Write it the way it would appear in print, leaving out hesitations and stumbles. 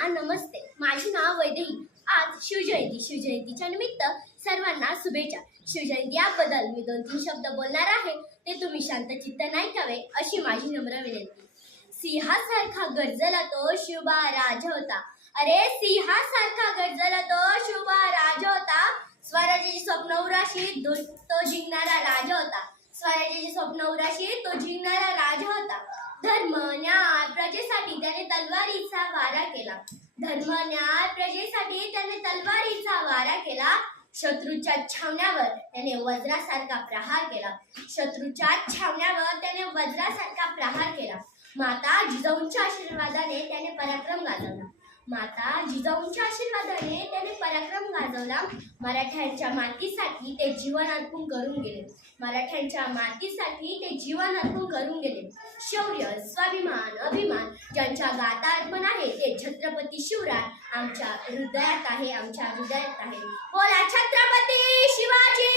सर्वांना नमस्ते. माझे नाव वैदेही. आज शिवजयंतीच्या निमित्त सर्वांना शुभेच्छा. शिवजयंती याबद्दल मी 2-3 शब्द बोलणार आहे. ते तुम्ही शांतचित्त ऐकावे अशी माझी नम्र विनंती. सिंहासारखा गर्जला तो शिवबा राज होता. अरे सिंहासारखा गर्जला तो शिवबा राज होता. स्वराज्याची स्वप्न उराशी तो जिंकणारा राजा होता. स्वराज्याची स्वप्न उराशी तो जिंकणारा राजा होता. धर्म न्याय प्रजेसाठी त्याने तलवारीचा वारा केला. धर्म न्याय प्रजेसाठी त्याने तलवारीचा वारा केला. शत्रूच्या छावण्यावर त्याने वज्रासारखा प्रहार केला. शत्रूच्या छावण्यावर त्याने वज्रासारखा प्रहार केला. माता जिजाऊंच्या आशीर्वादाने त्याने पराक्रम गाजवला. माता जिजाऊंच्या आशीर्वादाने त्याने पराक्रम गाजवला. मराठ्यांच्या मातीसाठी ते जीवन अर्पण करून गेले. मराठ्यांच्या मातीसाठी ते जीवन अर्पण करून गेले. शौर्य, स्वाभिमान, अभिमान ज्यांच्या गाथा अर्पण आहे ते छत्रपती शिवराय आमच्या हृदयात आहे. आमच्या हृदयात आहे. बोला छत्रपती शिवाजी